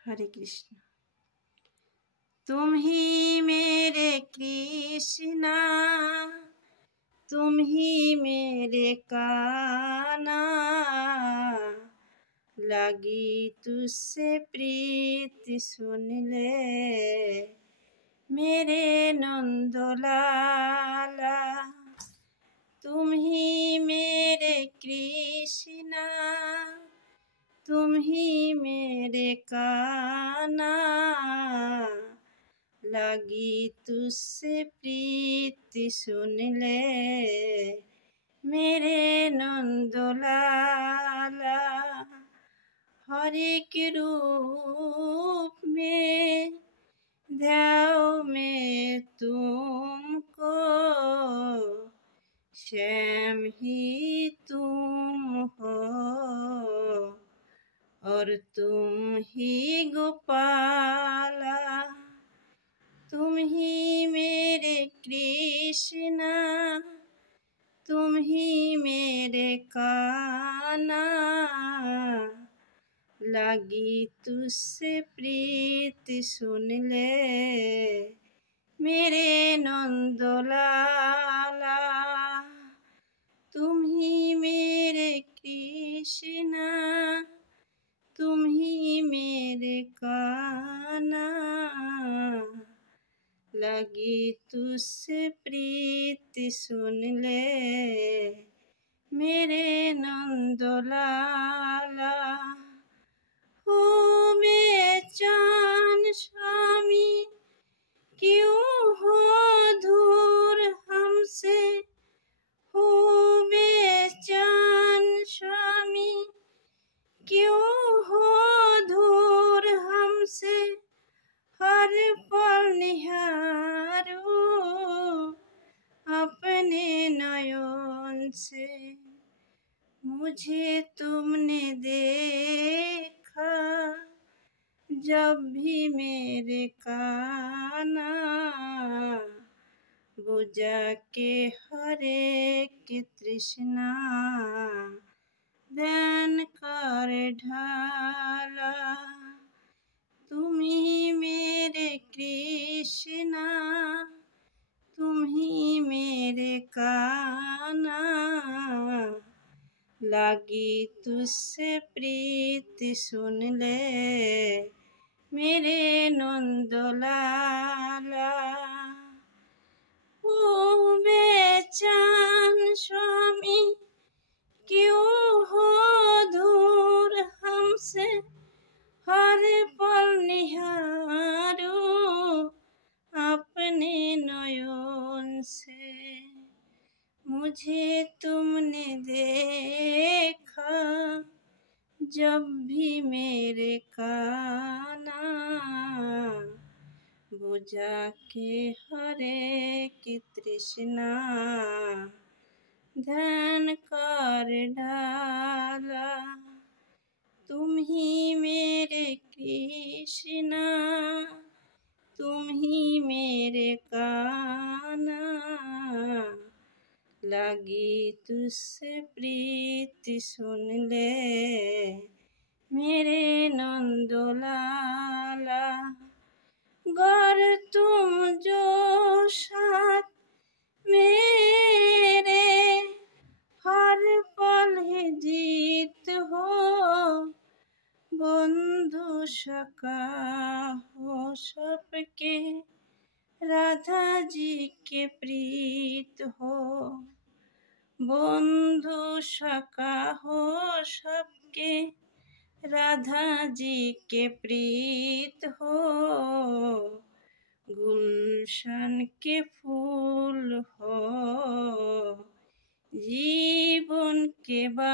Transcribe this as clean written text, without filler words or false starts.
हरे कृष्ण। तुम ही मेरे कृष्णा, तुम ही मेरे कान्हा, लगी तुझसे प्रीति सुन ले मेरे नंदलाला। तुम ही मेरे कृष्णा, तुम ही मेरे कान्हा, लगी तुझसे प्रीति सुन ले मेरे नंदलाला। हर एक रूप में ध्याओ मैं तुमको, श्याम ही तुम हो और तुम ही गोपाला। तुम ही मेरे कृष्णा, तुम ही मेरे कान्हा, लगी तुझसे प्रीति सुन ले मेरे नंदलाला। तुम ही मेरे कृष्णा, तुम ही मेरे कान्हा, लगी तुझसे प्रीति सुन ले मेरे नंदलाला। हो बेचान स्वामी, क्यों हो दूर हमसे, हो बेचान स्वामी, क्यों हो दूर हमसे, हर पल निहारो अपने नयन से। मुझे तुमने देखा जब भी मेरे कान्हा, बुझा के हर एक तृष्णा ध्यान कर ढाला। तुम ही मेरे कृष्णा, तुम ही मेरे कान्हा, लगी तुझसे प्रीति सुन ले मेरे नंदलाला। ओ बेचान स्वामी, क्यों हो दूर हमसे, हर पल निहारो अपने नयन से। मुझे तुमने देखा जब भी मेरे कान्हा, बुझा के हर एक तृष्णा ध्यान कर डाला। तुम ही मेरे कृष्णा, तुम ही मेरे कान्हा, लगी तुझसे प्रीति सुन ले मेरे नंदलाला। गर तुम जो साथ मेरे हर पल ही जीत हो, बंधु सखा हो सबके, राधा जी के प्रीत हो। बंधु सखा हो सबके, राधा जी के प्रीत हो। गुलशन के फूल हो जीवन के